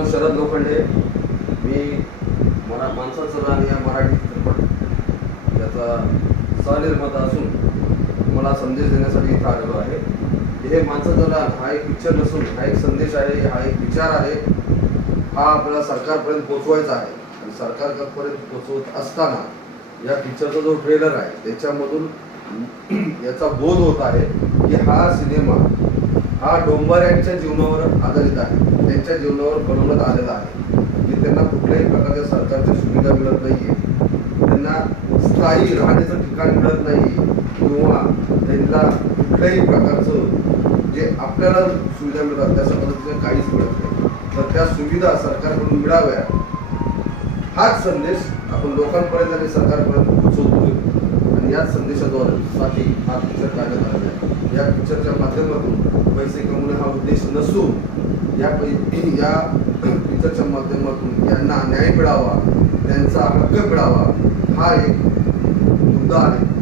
नाव शरद लोखंडे मी मरा माणसाचं राण या मराठी चित्रपट याचा सहनिर्माता असून मला संदेश देण्यासाठी इथं आलेलो आहे. हे माणसाचं राण हा एक पिक्चर नसून हा एक संदेश आहे हा एक विचार आहे. हा आपल्याला सरकारपर्यंत पोचवायचा आहे. आणि सरकारपर्यंत पोचवत असताना या पिक्चरचा जो ट्रेलर आहे त्याच्यामधून याचा बोध होत आहे की हा सिनेमा हा डोंबाऱ्यांच्या जीवनावर आधारित आहे. त्यांच्या जीवनावर बनवण्यात आलेला आहे. की त्यांना कुठल्याही प्रकारच्या सरकारच्या सुविधा मिळत नाहीये. त्यांना स्थायी राहण्याचं ठिकाण मिळत नाही किंवा त्यांना कुठल्याही प्रकारचं जे आपल्याला सुविधा मिळतात त्याच्या पद्धतीने काहीच मिळत नाही. तर त्या सुविधा सरकारकडून मिळाव्या हाच संदेश आपण लोकांपर्यंत आणि सरकारपर्यंत पोहोचवतोय. आणि याच संदेशाद्वारे साठी हा पिक्चर काढण्यात आलेला आहे या पिक्चरच्या माध्यमातून पैसे कमवणे हा उद्देश नसून या पै या पिक्चरच्या माध्यमातून यांना न्याय मिळावा त्यांचा हक्क मिळावा हा एक मुद्दा आहे.